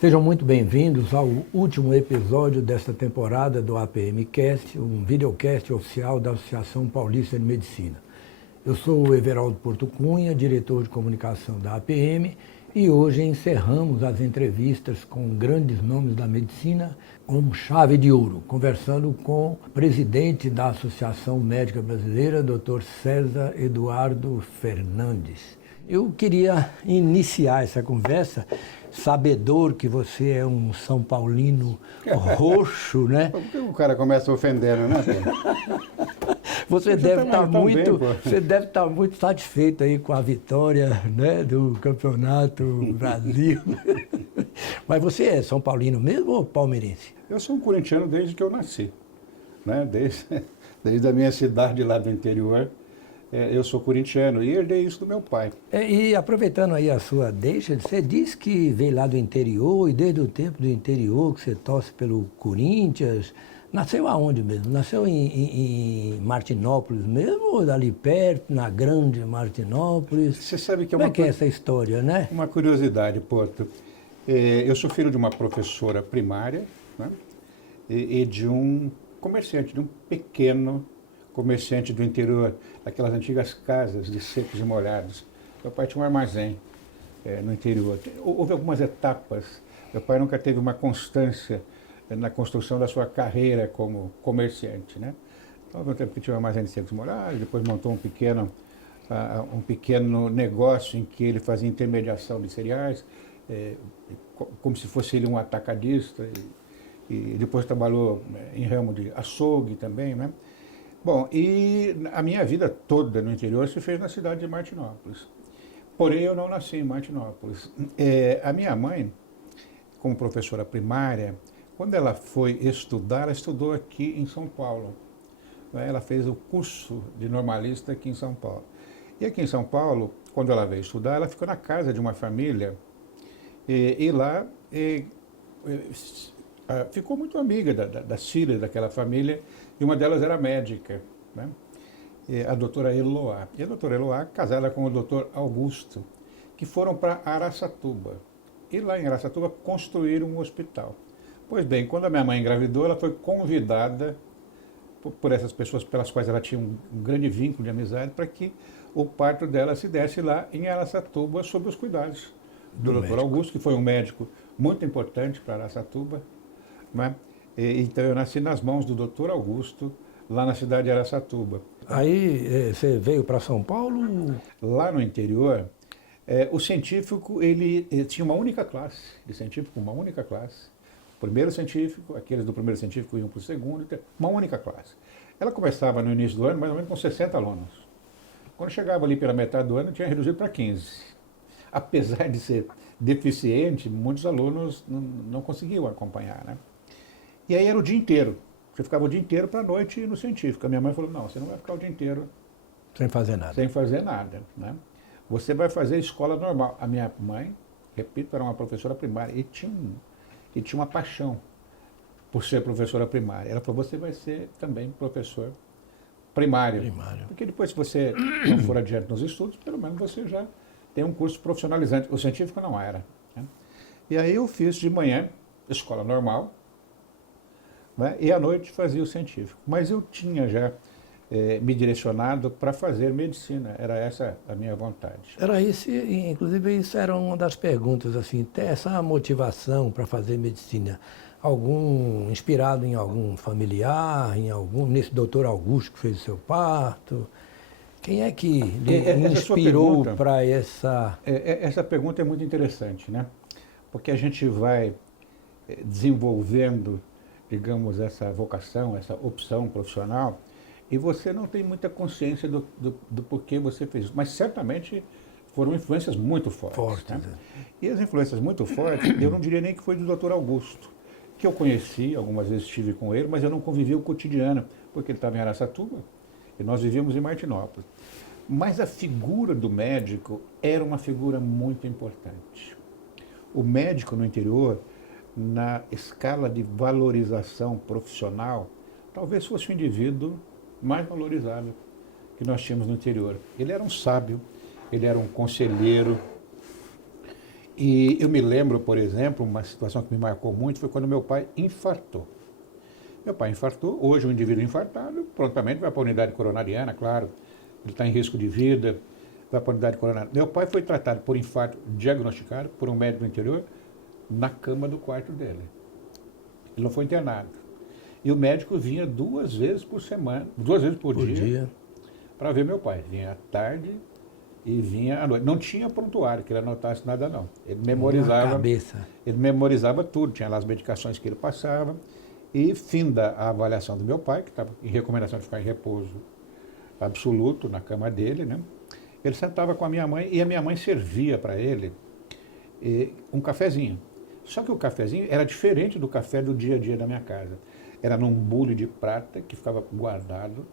Sejam muito bem-vindos ao último episódio desta temporada do APMcast, um videocast oficial da Associação Paulista de Medicina. Eu sou o Everaldo Porto Cunha, diretor de comunicação da APM, e hoje encerramos as entrevistas com grandes nomes da medicina com chave de ouro, conversando com o presidente da Associação Médica Brasileira, Dr. César Eduardo Fernandes. Eu queria iniciar essa conversa sabedor que você é um São Paulino roxo, né? Por que o cara começa ofendendo, né? Você deve estar muito satisfeito aí com a vitória, né, do Campeonato Brasil. Mas você é São Paulino mesmo ou palmeirense? Eu sou um corintiano desde que eu nasci, né? Desde a minha cidade lá do interior. Eu sou corintiano e herdei isso do meu pai. E aproveitando aí a sua deixa, você disse que veio lá do interior e desde o tempo do interior que você torce pelo Corinthians. Nasceu aonde mesmo? Nasceu em Martinópolis mesmo ou dali perto, na grande Martinópolis? Você sabe que Como é que é essa história, né? Uma curiosidade, Porto. Eu sou filho de uma professora primária, né? E de um comerciante, de um pequeno comerciante do interior, aquelas antigas casas de secos e molhados. Meu pai tinha um armazém no interior. Houve algumas etapas. Meu pai nunca teve uma constância na construção da sua carreira como comerciante, né? Então, houve um tempo que tinha um armazém de secos e molhados, depois montou um pequeno negócio em que ele fazia intermediação de cereais, como se fosse ele um atacadista, e depois trabalhou em ramo de açougue também, né? Bom, e a minha vida toda no interior se fez na cidade de Martinópolis. Porém, eu não nasci em Martinópolis. A minha mãe, como professora primária, quando ela foi estudar, ela estudou aqui em São Paulo. Ela fez o curso de normalista aqui em São Paulo. E aqui em São Paulo, quando ela veio estudar, ela ficou na casa de uma família e lá ficou muito amiga das filhas daquela família, e uma delas era médica, né? A doutora Eloá. E a doutora Eloá, casada com o doutor Augusto, que foram para Araçatuba. E lá em Araçatuba construíram um hospital. Pois bem, quando a minha mãe engravidou, ela foi convidada por essas pessoas pelas quais ela tinha um grande vínculo de amizade, para que o parto dela se desse lá em Araçatuba, sob os cuidados do doutor Augusto, que foi um médico muito importante para Araçatuba, né? Então eu nasci nas mãos do doutor Augusto, lá na cidade de Araçatuba. Aí você veio para São Paulo? Lá no interior, o científico, ele tinha uma única classe, de científico, uma única classe. Primeiro científico, aqueles do primeiro científico iam para o segundo, uma única classe. Ela começava no início do ano, mais ou menos com 60 alunos. Quando chegava ali pela metade do ano, tinha reduzido para 15. Apesar de ser deficiente, muitos alunos não conseguiam acompanhar, né? E aí era o dia inteiro. Você ficava o dia inteiro para a noite no científico. A minha mãe falou, não, você não vai ficar o dia inteiro Sem fazer nada. sem fazer nada, né? Você vai fazer escola normal. A minha mãe, repito, era uma professora primária e tinha uma paixão por ser professora primária. Ela falou, você vai ser também professor primário. Porque depois, se você não for adiante nos estudos, pelo menos você já tem um curso profissionalizante. O científico não era, né? E aí eu fiz de manhã escola normal, né? E à noite fazia o científico. Mas eu tinha já me direcionado para fazer medicina. Era essa a minha vontade. Era isso, inclusive isso era uma das perguntas, assim, ter essa motivação para fazer medicina, inspirado em algum familiar, nesse doutor Augusto que fez o seu parto? Quem é que lhe inspirou para essa... Essa pergunta é muito interessante, né? Porque a gente vai desenvolvendo, digamos, essa vocação, essa opção profissional, e você não tem muita consciência do porquê você fez isso. Mas certamente foram influências muito fortes. Né? E as influências muito fortes, eu não diria nem que foi do Dr. Augusto, que eu conheci, algumas vezes estive com ele, mas eu não convivi o cotidiano, porque ele estava em Araçatuba e nós vivíamos em Martinópolis. Mas a figura do médico era uma figura muito importante. O médico no interior, na escala de valorização profissional, talvez fosse o indivíduo mais valorizado que nós tínhamos no interior. Ele era um sábio, ele era um conselheiro, E eu me lembro, por exemplo, uma situação que me marcou muito foi quando meu pai infartou. Meu pai infartou, hoje o indivíduo infartado prontamente vai para a unidade coronariana, claro, ele está em risco de vida, vai para a unidade coronariana. Meu pai foi tratado por infarto diagnosticado por um médico do interior na cama do quarto dele. Ele não foi internado. E o médico vinha 2 vezes por semana, 2 vezes por dia. Para ver meu pai. Vinha à tarde e vinha à noite. Não tinha prontuário que ele anotasse nada, não. Ele memorizava tudo, tinha lá as medicações que ele passava. E finda a avaliação do meu pai, que estava em recomendação de ficar em repouso absoluto na cama dele, né? Ele sentava com a minha mãe e a minha mãe servia para ele um cafezinho. Só que o cafezinho era diferente do café do dia a dia da minha casa. Era num bule de prata que ficava guardado.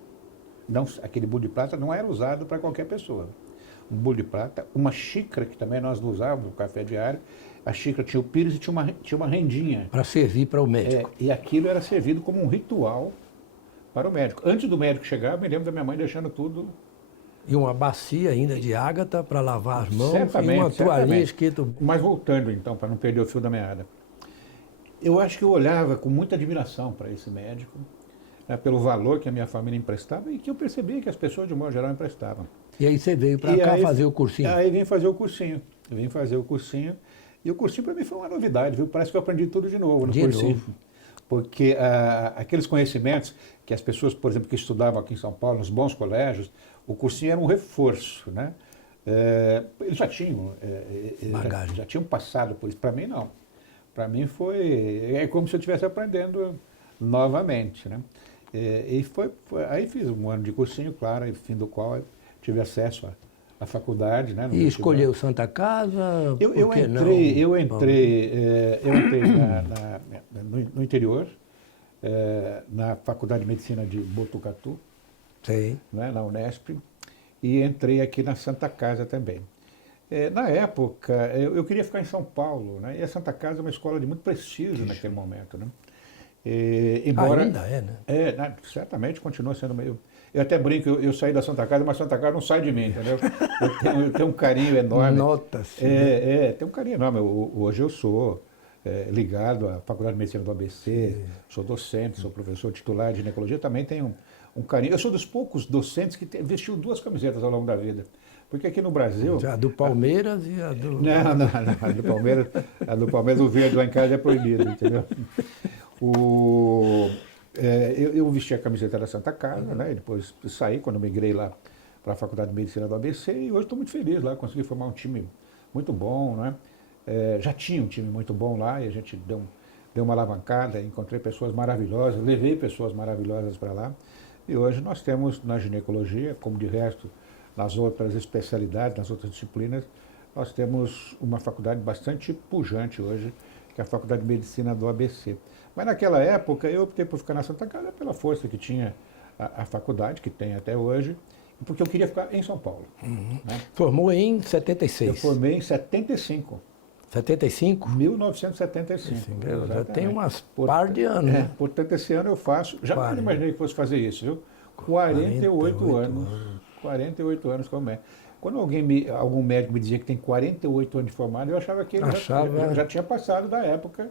Não, aquele bule de prata não era usado para qualquer pessoa. Um bule de prata, uma xícara que também nós não usávamos, o café diário. A xícara tinha o pires e tinha uma rendinha. Para servir para o médico. E aquilo era servido como um ritual para o médico. Antes do médico chegar, eu me lembro da minha mãe deixando tudo. E uma bacia ainda de ágata para lavar as mãos, Certamente, e uma toalhinha escrito... Mas voltando então, para não perder o fio da meada. Eu acho que eu olhava com muita admiração para esse médico, né, pelo valor que a minha família emprestava e que eu percebia que as pessoas, de modo geral, emprestavam. E aí você veio para cá fazer o cursinho? Aí vim fazer o cursinho. Eu vim fazer o cursinho. E o cursinho para mim foi uma novidade, viu? Parece que eu aprendi tudo de novo no cursinho. Porque aqueles conhecimentos que as pessoas, por exemplo, que estudavam aqui em São Paulo, nos bons colégios, o cursinho era um reforço, né? Eles já tinham, já tinham passado por isso. Para mim, não. Para mim é como se eu estivesse aprendendo novamente, né? Aí fiz um ano de cursinho, claro, e fim do qual eu tive acesso à faculdade, né? E escolheu Santa Casa? Eu entrei no interior, na Faculdade de Medicina de Botucatu, né, na Unesp, e entrei aqui na Santa Casa também. Na época, eu queria ficar em São Paulo, né, e a Santa Casa é uma escola de muito prestígio naquele momento, né? Embora, ainda é, né? Certamente continua sendo meio... Eu até brinco, eu saí da Santa Casa, mas Santa Casa não sai de mim, entendeu? Eu tenho um carinho enorme. Nota-se. Tenho um carinho enorme. Hoje eu sou ligado à Faculdade de Medicina do ABC, sou docente, sou professor titular de ginecologia, também tenho um carinho. Eu sou dos poucos docentes que vestiu 2 camisetas ao longo da vida. Porque aqui no Brasil... A do Palmeiras e a do... Não, a do Palmeiras, o verde lá em casa é proibido, entendeu? Eu vesti a camiseta da Santa Casa, né? E depois saí, quando migrei lá para a Faculdade de Medicina do ABC, e hoje estou muito feliz lá, consegui formar um time muito bom, né? Já tinha um time muito bom lá, e a gente deu uma alavancada, encontrei pessoas maravilhosas, levei pessoas maravilhosas para lá, e hoje nós temos na ginecologia, como de resto nas outras especialidades, nas outras disciplinas, nós temos uma faculdade bastante pujante hoje, que é a Faculdade de Medicina do ABC. Mas naquela época eu optei por ficar na Santa Casa pela força que tinha a faculdade, que tem até hoje, porque eu queria ficar em São Paulo. Né? Formou em 76? Eu formei em 75. 75? 1975. Já tem umas par de anos. Né? Portanto, esse ano eu faço... Jamais imaginei que fosse fazer isso, viu? 48 anos. 48 anos como é. Quando algum médico me dizia que tem 48 anos de formado, eu achava que ele já tinha passado da época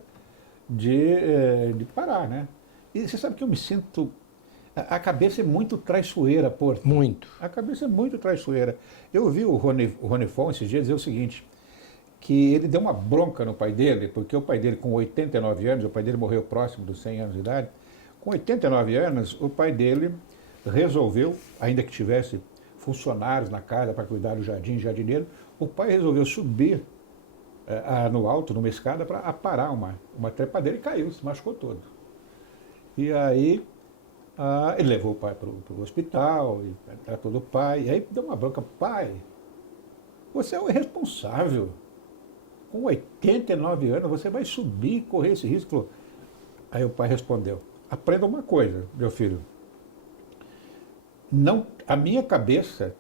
de parar, né? E você sabe que eu me sinto... A cabeça é muito traiçoeira, Porto. Muito. A cabeça é muito traiçoeira. Eu ouvi o Rony Fon esses dias dizer o seguinte, que ele deu uma bronca no pai dele, porque o pai dele com 89 anos, o pai dele morreu próximo dos 100 anos de idade, com 89 anos, o pai dele resolveu, ainda que tivesse funcionários na casa para cuidar do jardineiro, o pai resolveu subir no alto, numa escada, para aparar uma trepadeira e caiu, se machucou todo. E aí ele levou o pai para o hospital, e tratou do pai, e aí deu uma bronca, pai, você é o irresponsável, com 89 anos você vai subir e correr esse risco. Aí o pai respondeu, aprenda uma coisa, meu filho, a minha cabeça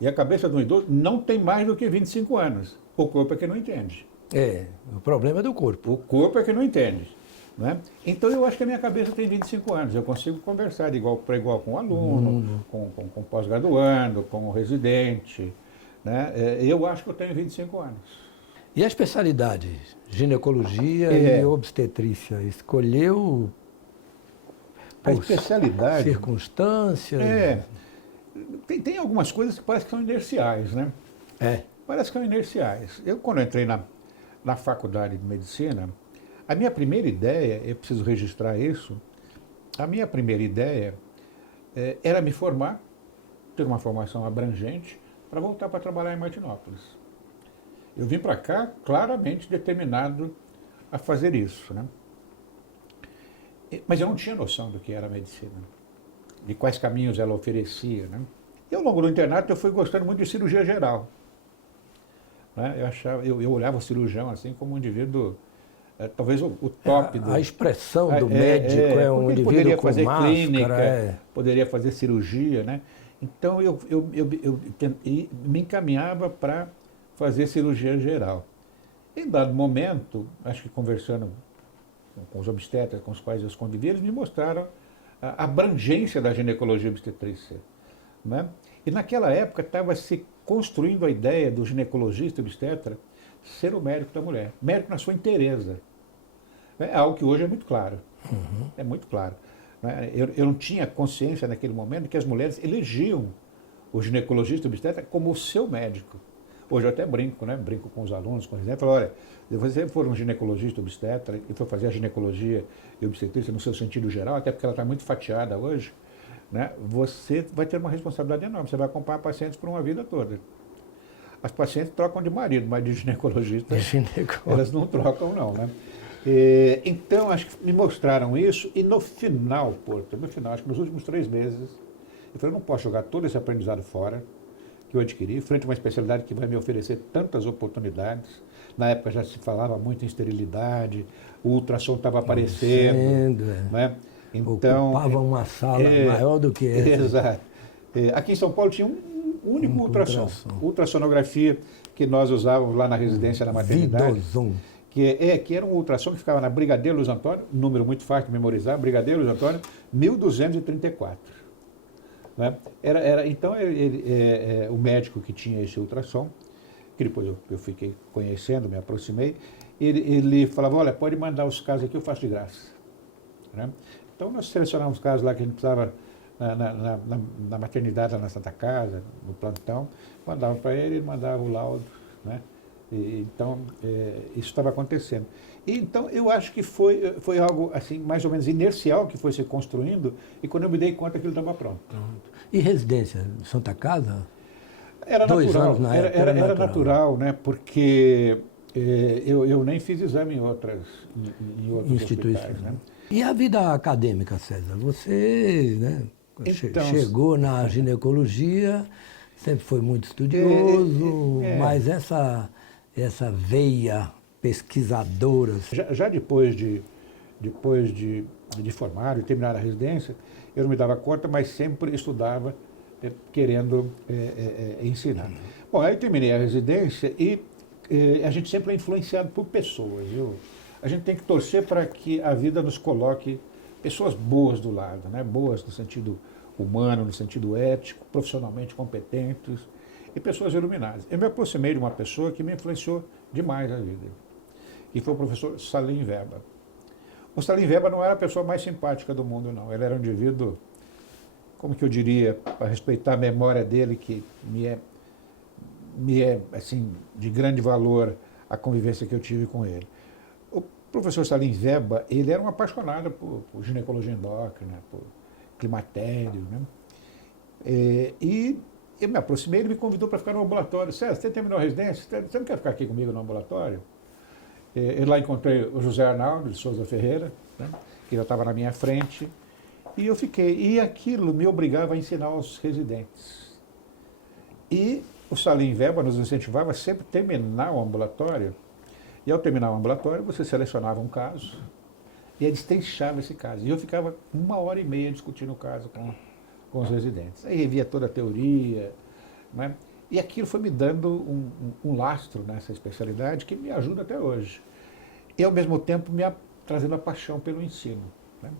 e a cabeça do idoso não tem mais do que 25 anos. O corpo é que não entende. O problema é do corpo. O corpo é que não entende. Né? Então eu acho que a minha cabeça tem 25 anos. Eu consigo conversar de igual para igual com o aluno, com pós-graduando, com o residente. Né? Eu acho que eu tenho 25 anos. E a especialidade? Ginecologia e obstetrícia. Escolheu A por especialidade... circunstâncias? Tem algumas coisas que parecem que são inerciais, né? Parece que são inerciais. Eu, quando entrei na faculdade de medicina, a minha primeira ideia, eu preciso registrar isso, a minha primeira ideia era me formar, ter uma formação abrangente, para voltar para trabalhar em Martinópolis. Eu vim para cá claramente determinado a fazer isso, né? Mas eu não tinha noção do que era a medicina, de quais caminhos ela oferecia, né? E ao longo do internato eu fui gostando muito de cirurgia geral, né? Eu olhava o cirurgião assim como um indivíduo, talvez o top do... A expressão do médico é um indivíduo poderia com fazer máscara, clínica, poderia fazer cirurgia, né? Então eu me encaminhava para fazer cirurgia geral. Em dado momento, acho que conversando com os obstetras com os quais eu convivi, eles me mostraram a abrangência da ginecologia obstetrícia, né? E naquela época estava se construindo a ideia do ginecologista obstetra ser o médico da mulher, médico na sua inteireza. É algo que hoje é muito claro, é muito claro. Né? Eu não tinha consciência naquele momento que as mulheres elegiam o ginecologista obstetra como o seu médico. Hoje eu até brinco, né? Brinco com os alunos, com os exemplos, falo, olha, se você for um ginecologista obstetra e for fazer a ginecologia e obstetrícia no seu sentido geral, até porque ela está muito fatiada hoje, né? Você vai ter uma responsabilidade enorme, você vai acompanhar pacientes por uma vida toda. As pacientes trocam de marido, mas de ginecologista elas não trocam não, né? Então, acho que me mostraram isso e no final, acho que nos últimos 3 meses, eu falei, eu não posso jogar todo esse aprendizado fora que eu adquiri, frente a uma especialidade que vai me oferecer tantas oportunidades. Na época já se falava muito em esterilidade, o ultrassom estava aparecendo, né? Então, ocupava uma sala maior do que essa. Exato. Aqui em São Paulo tinha um único ultrassonografia que nós usávamos lá na residência da maternidade. Vidozum. Que era um ultrassom que ficava na Brigadeiro Luiz Antônio, um número muito fácil de memorizar, Brigadeiro Luiz Antônio, 1234. Né? Então, o médico que tinha esse ultrassom, que depois eu fiquei conhecendo, me aproximei, ele falava, olha, pode mandar os casos aqui, eu faço de graça. Né? Então, nós selecionávamos casos lá que a gente precisava na maternidade, lá na Santa Casa, no plantão, mandava para ele mandava o laudo, né? Então, isso estava acontecendo. E, então, eu acho que foi algo assim, mais ou menos inercial que foi se construindo, e quando eu me dei conta que ele estava pronto. E residência? Santa Casa? Era 2 natural, anos na época, era natural, né? Porque eu nem fiz exame em outros instituições, né? E a vida acadêmica, César? Você, né, então, chegou na ginecologia, sempre foi muito estudioso, mas essa veia pesquisadora... Já depois de formar e terminar a residência, eu não me dava conta, mas sempre estudava, querendo ensinar. Bom, aí terminei a residência e a gente sempre é influenciado por pessoas, viu? A gente tem que torcer para que a vida nos coloque pessoas boas do lado, né? Boas no sentido humano, no sentido ético, profissionalmente competentes e pessoas iluminadas. Eu me aproximei de uma pessoa que me influenciou demais na vida, que foi o professor Salim Weber. O Salim Weber não era a pessoa mais simpática do mundo, não. Ele era um indivíduo, como que eu diria, para respeitar a memória dele, que me é assim, de grande valor a convivência que eu tive com ele. O professor Salim Weber, ele era um apaixonado por ginecologia endócrina, por climatério, né? E eu me aproximei, ele me convidou para ficar no ambulatório. César, você terminou a residência? Você não quer ficar aqui comigo no ambulatório? Lá encontrei o José Arnaldo de Souza Ferreira, né, que já estava na minha frente, e eu fiquei. E aquilo me obrigava a ensinar aos residentes. E o Salim Weber nos incentivava a sempre terminar o ambulatório, e ao terminar o ambulatório, você selecionava um caso, e aí destrinchava esse caso. E eu ficava 1h30 discutindo o caso com os residentes. Aí revia toda a teoria, né? E aquilo foi me dando um lastro nessa especialidade que me ajuda até hoje. E, ao mesmo tempo, me trazendo a paixão pelo ensino, né?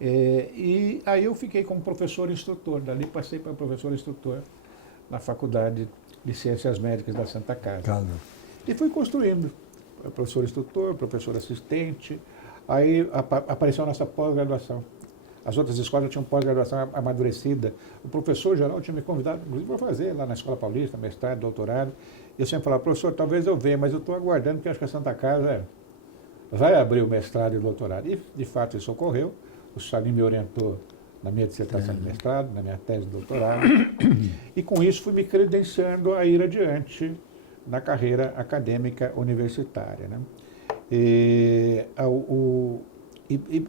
E aí eu fiquei como professor instrutor. Dali passei para professor instrutor na Faculdade de Ciências Médicas da Santa Casa. E fui construindo. Professor instrutor, professor assistente. Aí apareceu a nossa pós-graduação. As outras escolas já tinham pós-graduação amadurecida. O professor geral tinha me convidado, inclusive, para fazer lá na Escola Paulista, mestrado, doutorado. E eu sempre falava, professor, talvez eu venha, mas eu estou aguardando, porque acho que a Santa Casa vai abrir o mestrado e o doutorado. E, de fato, isso ocorreu. O Salim me orientou na minha dissertação de mestrado, na minha tese de doutorado. E, com isso, fui me credenciando a ir adiante na carreira acadêmica universitária, né?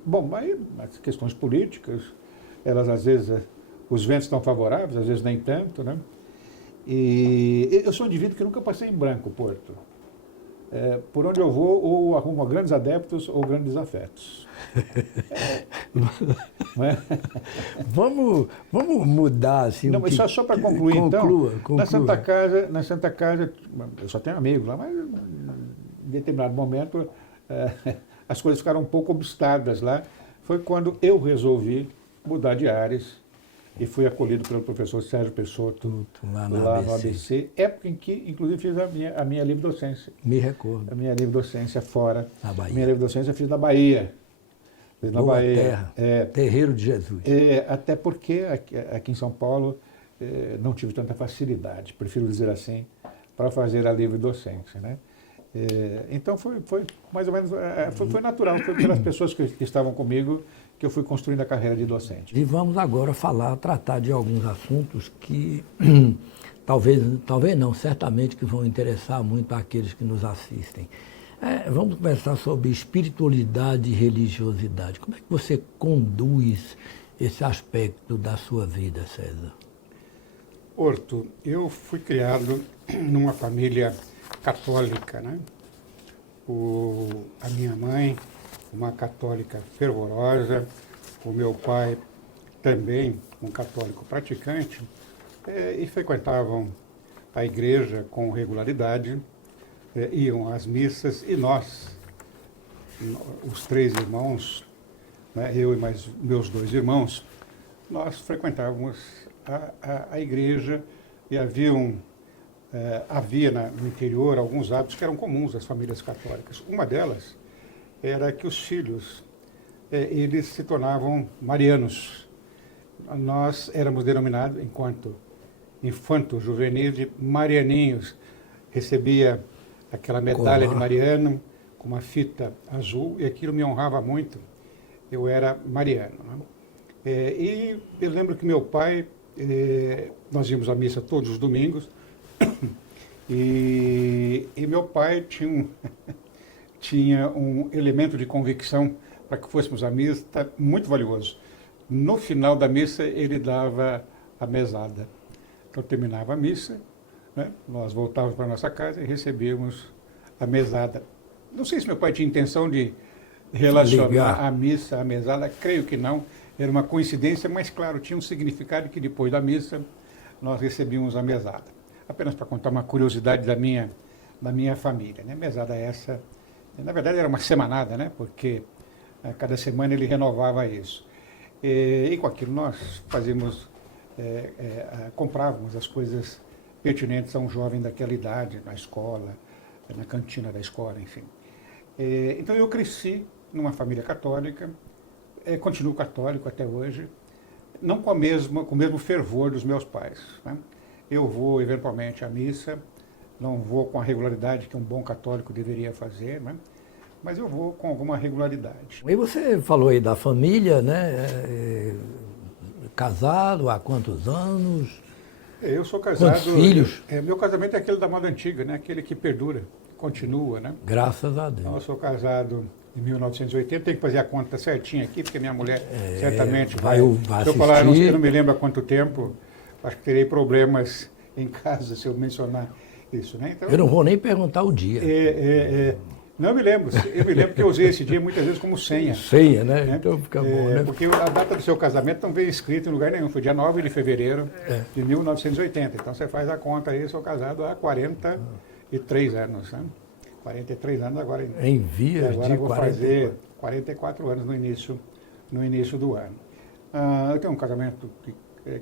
Bom, aí as questões políticas, elas às vezes, os ventos estão favoráveis, às vezes nem tanto, né? E eu sou um indivíduo que nunca passei em branco, Porto. Por onde eu vou, ou arrumo grandes adeptos ou grandes desafetos. Vamos mudar assim. Não, mas só para concluir, conclua. Na Santa Casa, eu só tenho amigos lá, mas em determinado momento as coisas ficaram um pouco obstadas lá. Foi quando eu resolvi mudar de áreas e fui acolhido pelo professor Sérgio Peixoto lá no ABC, época em que, inclusive, fiz a minha livre-docência. Me recordo. A minha livre-docência fora. Na Bahia. Minha livre-docência eu fiz na Bahia. Fiz na Bahia. Terra, Terreiro de Jesus. Até porque aqui em São Paulo não tive tanta facilidade, prefiro dizer assim, para fazer a livre-docência, né? Então foi mais ou menos, foi natural, foi pelas pessoas que estavam comigo que eu fui construindo a carreira de docente. E vamos agora tratar de alguns assuntos que talvez não, certamente que vão interessar muito àqueles que nos assistem. Vamos conversar sobre espiritualidade e religiosidade. Como é que você conduz esse aspecto da sua vida, César? Horto, eu fui criado numa família católica, né? A minha mãe, uma católica fervorosa, o meu pai também um católico praticante, e frequentavam a igreja com regularidade, iam às missas, e nós, os 3 irmãos, né, eu e mais meus 2 irmãos, nós frequentávamos a igreja e havia no interior alguns hábitos que eram comuns às famílias católicas. Uma delas era que os filhos, eles se tornavam marianos. Nós éramos denominados, enquanto infantos juvenis, de marianinhos. Recebia aquela medalha de mariano com uma fita azul e aquilo me honrava muito. Eu era mariano, né? E eu lembro que meu pai, nós íamos à missa todos os domingos, e meu pai tinha um elemento de convicção para que fôssemos à missa muito valioso. No final da missa, ele dava a mesada. Então, terminava a missa, né, nós voltávamos para a nossa casa e recebíamos a mesada. Não sei se meu pai tinha intenção de relacionar a missa à mesada, creio que não. Era uma coincidência, mas, claro, tinha um significado que depois da missa nós recebíamos a mesada. Apenas para contar uma curiosidade da minha família, né? Mesada essa, na verdade era uma semanada, né? Porque a cada semana ele renovava isso. E com aquilo nós fazíamos, comprávamos as coisas pertinentes a um jovem daquela idade, na escola, na cantina da escola, enfim. Então eu cresci numa família católica, continuo católico até hoje, não com o mesmo fervor dos meus pais, né? Eu vou eventualmente à missa, não vou com a regularidade que um bom católico deveria fazer, né? Mas eu vou com alguma regularidade. E você falou aí da família, né? Casado há quantos anos? Eu sou casado. Quantos filhos? Meu casamento é aquele da moda antiga, né? Aquele que perdura, continua, né? Graças a Deus. Então, eu sou casado em 1980, tenho que fazer a conta certinha aqui, porque minha mulher certamente vai se eu falar, eu não me lembro há quanto tempo, acho que terei problemas em casa se eu mencionar isso, né? Então, eu não vou nem perguntar o dia. Não, eu me lembro que eu usei esse dia muitas vezes como senha. Senha, né? Então fica bom, né? Porque a data do seu casamento não veio escrita em lugar nenhum, foi dia 9 de fevereiro de 1980. Então você faz a conta aí, eu sou casado há 43 anos, né? 43 anos agora. Em vias agora de vou fazer 44 anos no início do ano. Eu tenho um casamento que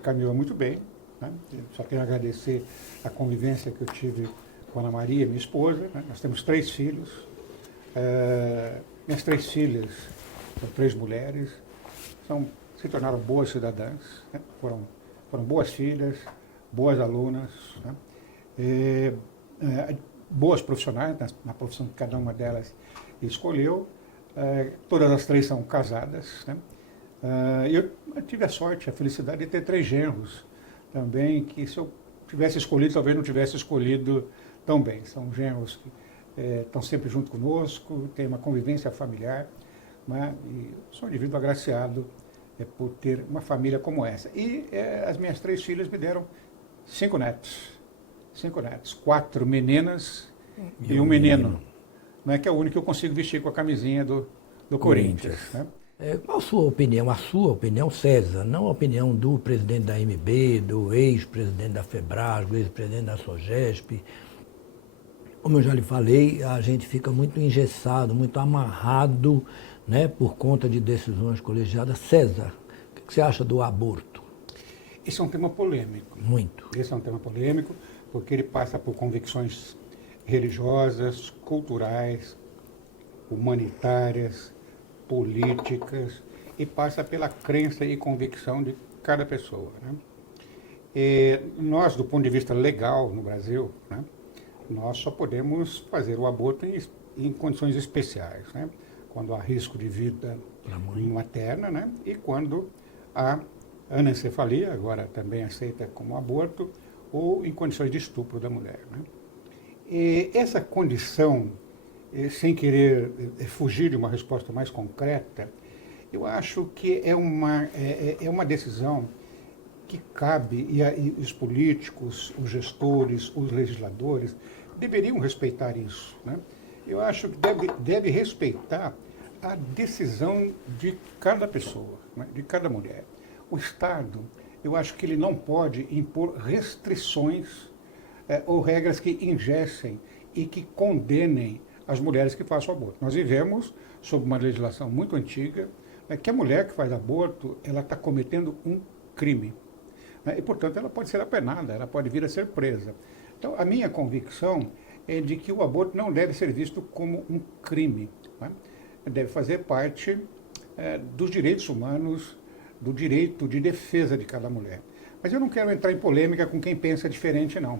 caminhou muito bem, né? Só tenho a agradecer a convivência que eu tive com a Ana Maria, minha esposa, né? Nós temos 3 filhos. Minhas 3 filhas são 3 mulheres, se tornaram boas cidadãs, né? Foram boas filhas, boas alunas, né? Boas profissionais na profissão que cada uma delas escolheu. Todas as 3 são casadas, né? Eu tive a sorte, a felicidade de ter 3 genros também, que se eu tivesse escolhido, talvez não tivesse escolhido tão bem. São genros que estão sempre junto conosco, têm uma convivência familiar, né? E sou um indivíduo agraciado por ter uma família como essa. E as minhas 3 filhas me deram 5 netos. 5 netos. 4 meninas e um menino. Não é que é o único que eu consigo vestir com a camisinha do Corinthians. Né? Qual a sua opinião, César, não a opinião do presidente da AMB, do ex-presidente da Febrasgo, ex-presidente da SOGESP? Como eu já lhe falei, a gente fica muito engessado, muito amarrado, né, por conta de decisões colegiadas. César, o que você acha do aborto? Esse é um tema polêmico. Muito. Esse é um tema polêmico, porque ele passa por convicções religiosas, culturais, humanitárias, políticas, e passa pela crença e convicção de cada pessoa. Né? Nós, do ponto de vista legal no Brasil, né, nós só podemos fazer o aborto em condições especiais, né? Quando há risco de vida materna, né? E quando há anencefalia, agora também aceita como aborto, ou em condições de estupro da mulher. Né? E essa condição, sem querer fugir de uma resposta mais concreta, eu acho que é uma decisão que cabe, e os políticos, os gestores, os legisladores deveriam respeitar isso. Né? Eu acho que deve respeitar a decisão de cada pessoa, né? De cada mulher. O Estado, eu acho que ele não pode impor restrições ou regras que engessem e que condenem as mulheres que façam aborto. Nós vivemos sob uma legislação muito antiga, né, que a mulher que faz aborto, ela está cometendo um crime. Né, e, portanto, ela pode ser apenada, ela pode vir a ser presa. Então, a minha convicção é de que o aborto não deve ser visto como um crime. Né? Deve fazer parte dos direitos humanos, do direito de defesa de cada mulher. Mas eu não quero entrar em polêmica com quem pensa diferente, não.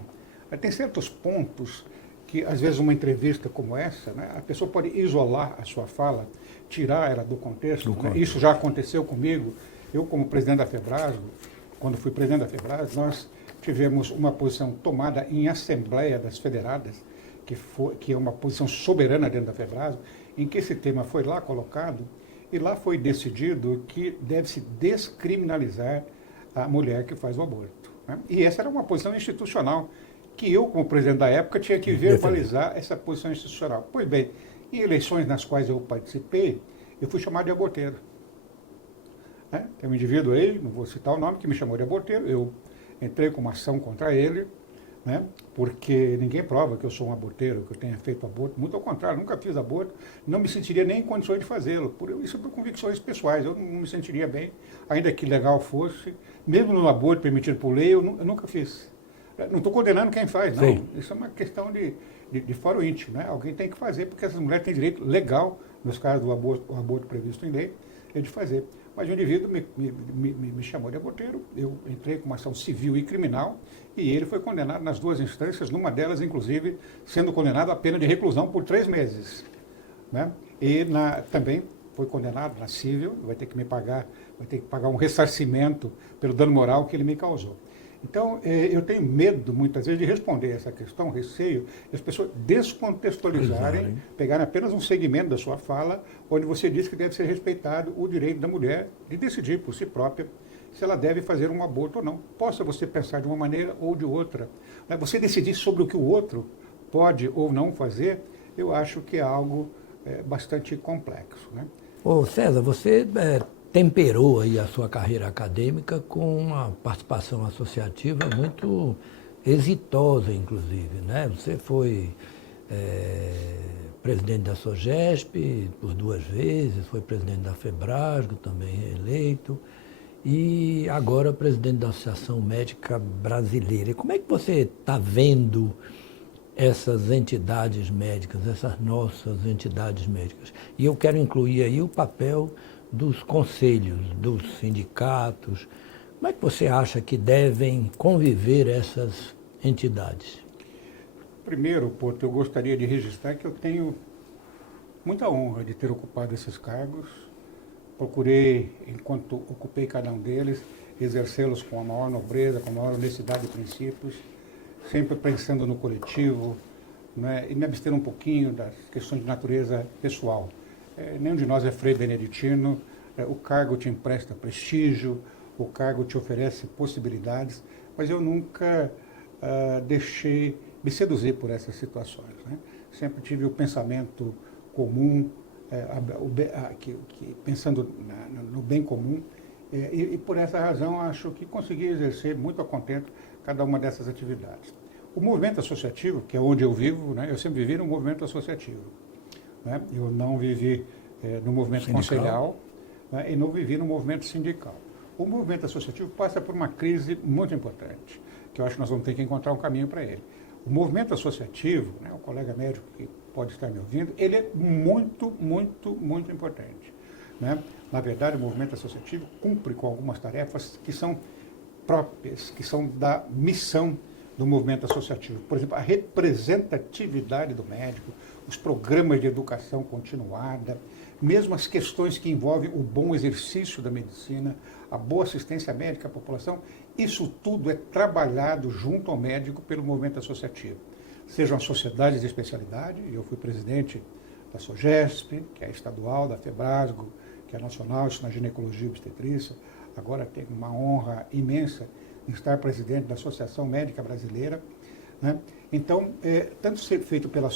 Tem certos pontos que, às vezes, uma entrevista como essa, né, a pessoa pode isolar a sua fala, tirar ela do contexto. Né? Isso já aconteceu comigo. Eu, como presidente da Febrasgo, quando fui presidente da Febrasgo, nós tivemos uma posição tomada em Assembleia das Federadas, que é uma posição soberana dentro da Febrasgo, em que esse tema foi lá colocado, e lá foi decidido que deve-se descriminalizar a mulher que faz o aborto. Né? E essa era uma posição institucional, que eu, como presidente da época, tinha que verbalizar essa posição institucional. Pois bem, em eleições nas quais eu participei, eu fui chamado de aborteiro. Né? Tem um indivíduo aí, não vou citar o nome, que me chamou de aborteiro, eu entrei com uma ação contra ele, né? Porque ninguém prova que eu sou um aborteiro, que eu tenha feito aborto. Muito ao contrário, nunca fiz aborto, não me sentiria nem em condições de fazê-lo. Isso por convicções pessoais, eu não me sentiria bem, ainda que legal fosse. Mesmo no aborto permitido por lei, eu nunca fiz. Não estou condenando quem faz, não. Sim. Isso é uma questão de foro íntimo. Né? Alguém tem que fazer, porque essas mulheres têm direito legal, nos casos do aborto previsto em lei, de fazer. Mas o indivíduo me chamou de aborteiro, eu entrei com uma ação civil e criminal, e ele foi condenado nas 2 instâncias, numa delas, inclusive, sendo condenado a pena de reclusão por 3 meses. Né? E também foi condenado na civil, vai ter que pagar um ressarcimento pelo dano moral que ele me causou. Então, eu tenho medo, muitas vezes, de responder essa questão, receio, de as pessoas descontextualizarem, pegarem apenas um segmento da sua fala, onde você diz que deve ser respeitado o direito da mulher de decidir por si própria se ela deve fazer um aborto ou não. Possa você pensar de uma maneira ou de outra. Você decidir sobre o que o outro pode ou não fazer, eu acho que é algo bastante complexo. Né? Ô César, você temperou aí a sua carreira acadêmica com uma participação associativa muito exitosa, inclusive, né? Você foi presidente da SOGESP por 2 vezes, foi presidente da Febrasgo, também reeleito, e agora presidente da Associação Médica Brasileira. E como é que você está vendo essas entidades médicas, essas nossas entidades médicas. E eu quero incluir aí o papel dos conselhos, dos sindicatos. Como é que você acha que devem conviver essas entidades? Primeiro, Porto, eu gostaria de registrar que eu tenho muita honra de ter ocupado esses cargos. Procurei, enquanto ocupei cada um deles, exercê-los com a maior nobreza, com a maior honestidade de princípios, sempre pensando no coletivo, né, e me abster um pouquinho das questões de natureza pessoal. Nenhum de nós é Frei Beneditino, o cargo te empresta prestígio, o cargo te oferece possibilidades, mas eu nunca deixei me seduzir por essas situações, né? Sempre tive o pensamento comum, pensando no bem comum, e por essa razão acho que consegui exercer muito a contento cada uma dessas atividades. O movimento associativo, que é onde eu vivo, né, eu sempre vivi no movimento associativo, né? Eu não vivi no movimento conselhal, né, e não vivi no movimento sindical. O movimento associativo passa por uma crise muito importante, que eu acho que nós vamos ter que encontrar um caminho para ele. O movimento associativo, né, o colega médico que pode estar me ouvindo, ele é muito, muito, muito importante, né? Na verdade, o movimento associativo cumpre com algumas tarefas que são próprias, que são da missão do movimento associativo. Por exemplo, a representatividade do médico, os programas de educação continuada, mesmo as questões que envolvem o bom exercício da medicina, a boa assistência médica à população, isso tudo é trabalhado junto ao médico pelo movimento associativo. Sejam as sociedades de especialidade, eu fui presidente da SOGESP, que é estadual, da FEBRASGO, que é nacional, isso na ginecologia e obstetrícia. Agora tenho uma honra imensa em estar presidente da Associação Médica Brasileira, né? Então, tanto ser feito pela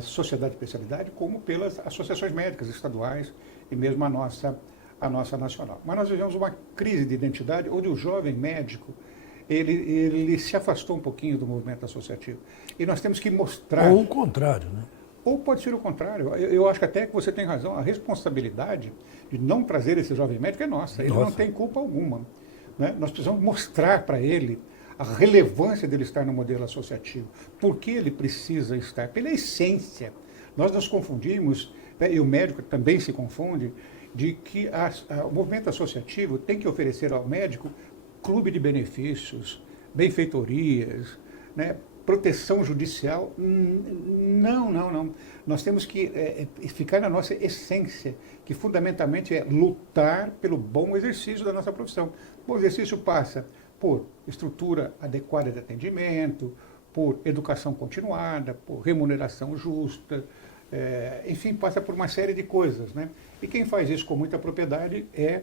sociedade de especialidade, como pelas associações médicas estaduais e mesmo a nossa nacional. Mas nós vivemos uma crise de identidade onde o jovem médico, ele se afastou um pouquinho do movimento associativo. E nós temos que mostrar... Ou o contrário, né? Ou pode ser o contrário. Eu acho que até que você tem razão. A responsabilidade de não trazer esse jovem médico é nossa. Ele não tem culpa alguma, né? Nós precisamos mostrar para ele a relevância dele estar no modelo associativo. Por que ele precisa estar? Pela essência. Nós nos confundimos, né, e o médico também se confunde, de que o movimento associativo tem que oferecer ao médico clube de benefícios, benfeitorias, né, proteção judicial. Não. Nós temos que ficar na nossa essência, que fundamentalmente é lutar pelo bom exercício da nossa profissão. O bom exercício passa por estrutura adequada de atendimento, por educação continuada, por remuneração justa, enfim, passa por uma série de coisas, né? E quem faz isso com muita propriedade é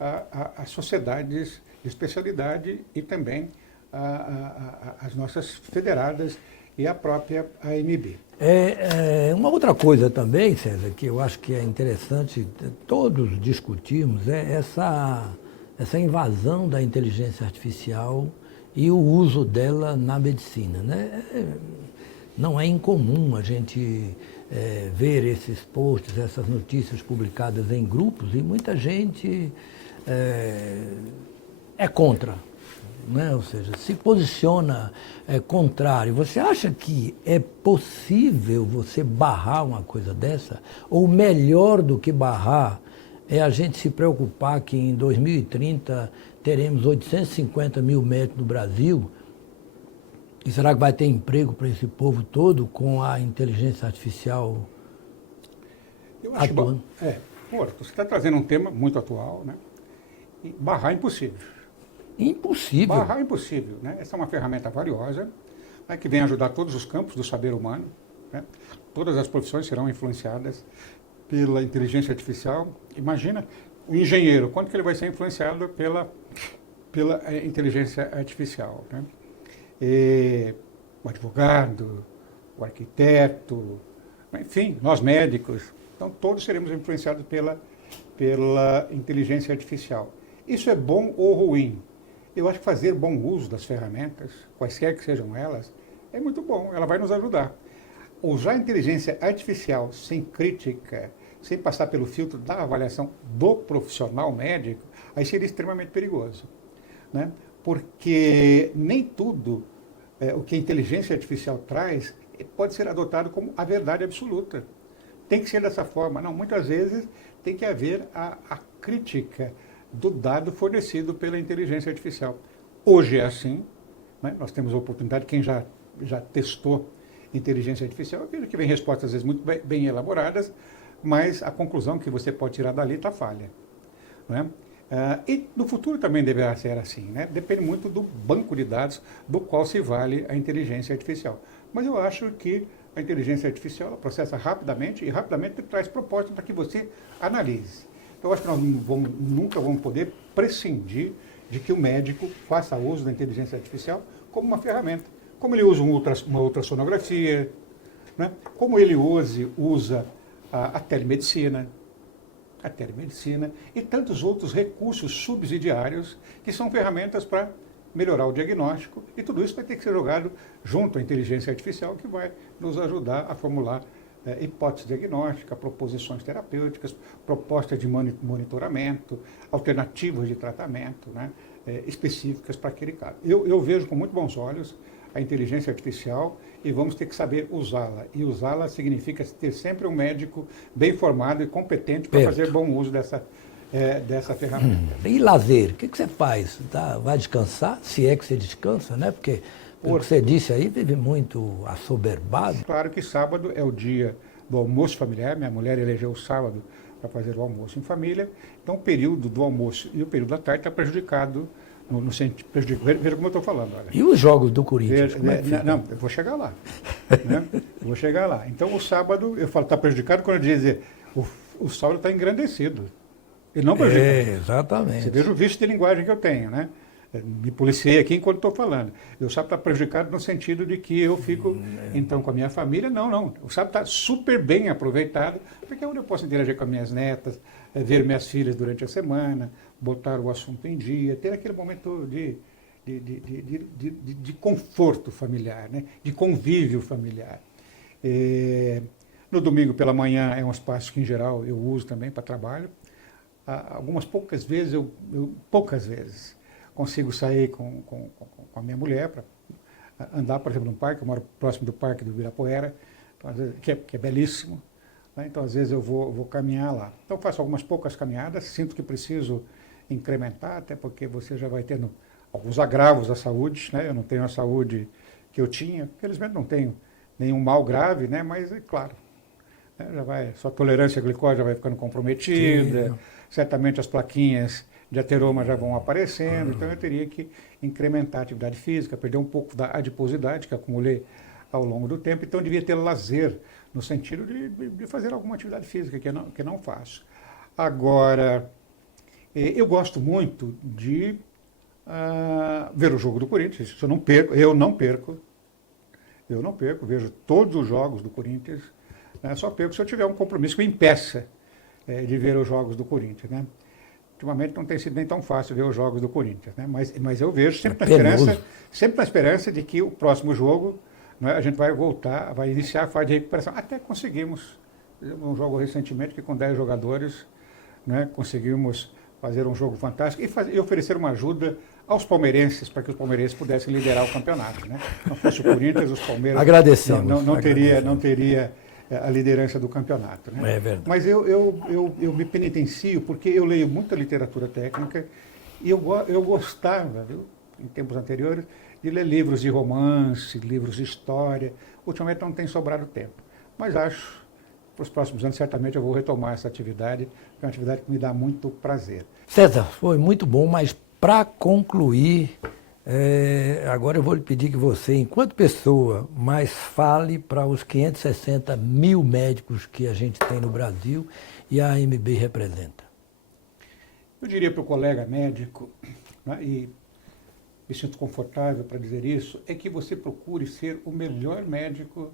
as sociedades de especialidade e também as nossas federadas e a própria AMB. Uma outra coisa também, César, que eu acho que é interessante todos discutirmos, é essa invasão da inteligência artificial e o uso dela na medicina, né? Não é incomum a gente ver esses posts, essas notícias publicadas em grupos e muita gente é contra, né? Ou seja, se posiciona contrário. Você acha que é possível você barrar uma coisa dessa? Ou melhor do que barrar é a gente se preocupar que em 2030 teremos 850 mil médicos no Brasil? E será que vai ter emprego para esse povo todo com a inteligência artificial atuando? Você está trazendo um tema muito atual, né? E barrar é impossível. Impossível. Barrar é impossível, né? Essa é uma ferramenta valiosa, né, que vem ajudar todos os campos do saber humano, né? Todas as profissões serão influenciadas pela inteligência artificial. Imagina o engenheiro, quanto que ele vai ser influenciado pela inteligência artificial, né? O advogado, o arquiteto, enfim, nós médicos, então todos seremos influenciados pela inteligência artificial. Isso é bom ou ruim? Eu acho que fazer bom uso das ferramentas, quaisquer que sejam elas, é muito bom, ela vai nos ajudar. Usar a inteligência artificial sem crítica, sem passar pelo filtro da avaliação do profissional médico, aí seria extremamente perigoso, né? Porque nem tudo o que a inteligência artificial traz pode ser adotado como a verdade absoluta. Tem que ser dessa forma. Não, muitas vezes tem que haver a crítica do dado fornecido pela inteligência artificial. Hoje é assim, né? Nós temos a oportunidade, quem já testou inteligência artificial, eu vejo que vem respostas às vezes muito bem elaboradas, mas a conclusão que você pode tirar dali está falha. Né? E no futuro também deverá ser assim, né? Depende muito do banco de dados do qual se vale a inteligência artificial. Mas eu acho que a inteligência artificial ela processa rapidamente e rapidamente traz propostas para que você analise. Então, eu acho que nós nunca vamos poder prescindir de que o médico faça uso da inteligência artificial como uma ferramenta. Como ele usa uma ultrassonografia, né? Como ele usa a telemedicina, e tantos outros recursos subsidiários que são ferramentas para melhorar o diagnóstico, e tudo isso vai ter que ser jogado junto à inteligência artificial, que vai nos ajudar a formular hipóteses diagnósticas, proposições terapêuticas, propostas de monitoramento, alternativas de tratamento, né, específicas para aquele caso. Eu vejo com muito bons olhos a inteligência artificial e vamos ter que saber usá-la. E usá-la significa ter sempre um médico bem formado e competente para fazer bom uso dessa ferramenta. E lazer? O que você faz? Vai descansar? Se é que você descansa, né? Porque, pelo que você disse aí, vive muito assoberbado. Claro que sábado é o dia do almoço familiar. Minha mulher elegeu o sábado para fazer o almoço em família. Então, o período do almoço e o período da tarde está prejudicado. No sentido, veja como eu estou falando. Olha. E os jogos do Corinthians? Não, eu vou chegar lá. Né? Vou chegar lá. Então, o sábado, eu falo está prejudicado quando eu dizer o sábado está engrandecido. Ele não prejudica. Exatamente. Você veja o vício de linguagem que eu tenho, né? Me policiei aqui enquanto estou falando. O sábado está prejudicado no sentido de que eu fico, então, com a minha família. Não. O sábado está super bem aproveitado, porque é onde eu posso interagir com as minhas netas, ver minhas filhas durante a semana, botar o assunto em dia, ter aquele momento de conforto familiar, né? De convívio familiar. No domingo pela manhã é um espaço que, em geral, eu uso também para trabalho. Algumas poucas vezes, poucas vezes, consigo sair com a minha mulher para andar, por exemplo, num parque. Eu moro próximo do Parque do Ibirapuera, então, às vezes, que é belíssimo. Né? Então, às vezes, eu vou caminhar lá. Então, faço algumas poucas caminhadas, sinto que preciso incrementar, até porque você já vai tendo alguns agravos da saúde. Né? Eu não tenho a saúde que eu tinha, felizmente não tenho nenhum mal grave, né? Mas, é claro, né? Sua tolerância à glicose já vai ficando comprometida. Sim. Certamente as plaquinhas de ateroma já vão aparecendo, então eu teria que incrementar a atividade física, perder um pouco da adiposidade que acumulei ao longo do tempo, então eu devia ter lazer, no sentido de fazer alguma atividade física, que não faço. Agora, eu gosto muito de ver o jogo do Corinthians, isso eu não perco, vejo todos os jogos do Corinthians, né, só perco se eu tiver um compromisso que me impeça de ver os jogos do Corinthians, né? Ultimamente não tem sido nem tão fácil ver os jogos do Corinthians, né? Mas eu vejo sempre na esperança de que o próximo jogo, né, a gente vai voltar, vai iniciar a fase de recuperação. Até conseguimos um jogo recentemente que com 10 jogadores, né, conseguimos fazer um jogo fantástico e oferecer uma ajuda aos palmeirenses para que os palmeirenses pudessem liderar o campeonato, né? Não fosse o Corinthians, os Palmeiras não teria a liderança do campeonato. Né? É verdade. Mas eu me penitencio porque eu leio muita literatura técnica e eu gostava, viu, em tempos anteriores, de ler livros de romance, livros de história. Ultimamente não tem sobrado tempo. Mas acho que para os próximos anos certamente eu vou retomar essa atividade, que é uma atividade que me dá muito prazer. César, foi muito bom, mas para concluir, agora eu vou lhe pedir que você, enquanto pessoa, mais fale para os 560 mil médicos que a gente tem no Brasil e a AMB representa. Eu diria para o colega médico, né, e me sinto confortável para dizer isso, é que você procure ser o melhor médico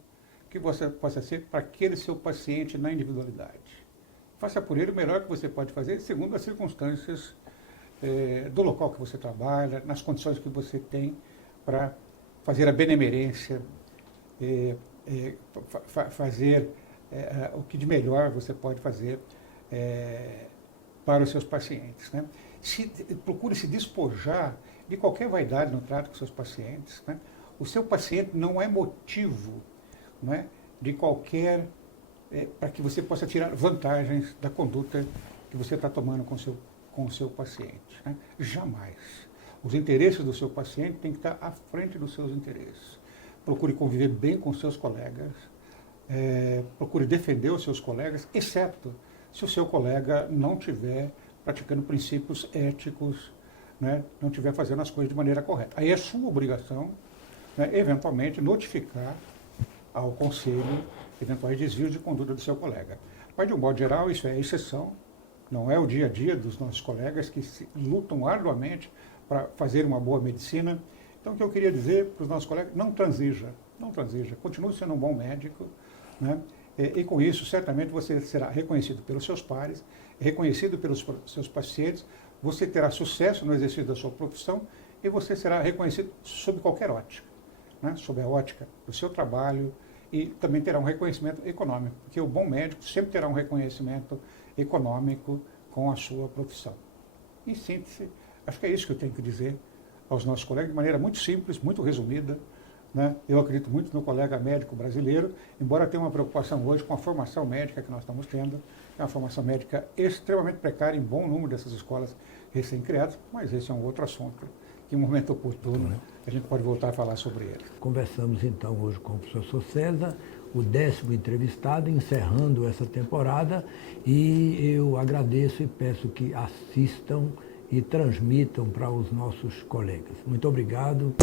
que você possa ser para aquele seu paciente na individualidade. Faça por ele o melhor que você pode fazer, segundo as circunstâncias do local que você trabalha, nas condições que você tem para fazer a benemerência, fazer o que de melhor você pode fazer para os seus pacientes. Né? Procure se despojar de qualquer vaidade no trato com seus pacientes. Né? O seu paciente não é motivo não é, de qualquer, para que você possa tirar vantagens da conduta que você está tomando com o seu paciente. Né? Jamais. Os interesses do seu paciente têm que estar à frente dos seus interesses. Procure conviver bem com seus colegas, procure defender os seus colegas, exceto se o seu colega não estiver praticando princípios éticos, né, não estiver fazendo as coisas de maneira correta. Aí é sua obrigação, né, eventualmente, notificar ao conselho eventuais desvios de conduta do seu colega. Mas, de um modo geral, isso é exceção, não é o dia a dia dos nossos colegas que lutam arduamente para fazer uma boa medicina. Então, o que eu queria dizer para os nossos colegas, não transija, continue sendo um bom médico, né? E com isso, certamente, você será reconhecido pelos seus pares, reconhecido pelos seus pacientes, você terá sucesso no exercício da sua profissão e você será reconhecido sob qualquer ótica, né? Sob a ótica do seu trabalho e também terá um reconhecimento econômico, porque o bom médico sempre terá um reconhecimento econômico com a sua profissão. Em síntese, acho que é isso que eu tenho que dizer aos nossos colegas, de maneira muito simples, muito resumida, né? Eu acredito muito no colega médico brasileiro, embora tenha uma preocupação hoje com a formação médica que nós estamos tendo, é uma formação médica extremamente precária em bom número dessas escolas recém-criadas, mas esse é um outro assunto, que em um momento oportuno a gente pode voltar a falar sobre ele. Conversamos então hoje com o professor César, o 10º entrevistado, encerrando essa temporada, e eu agradeço e peço que assistam e transmitam para os nossos colegas. Muito obrigado.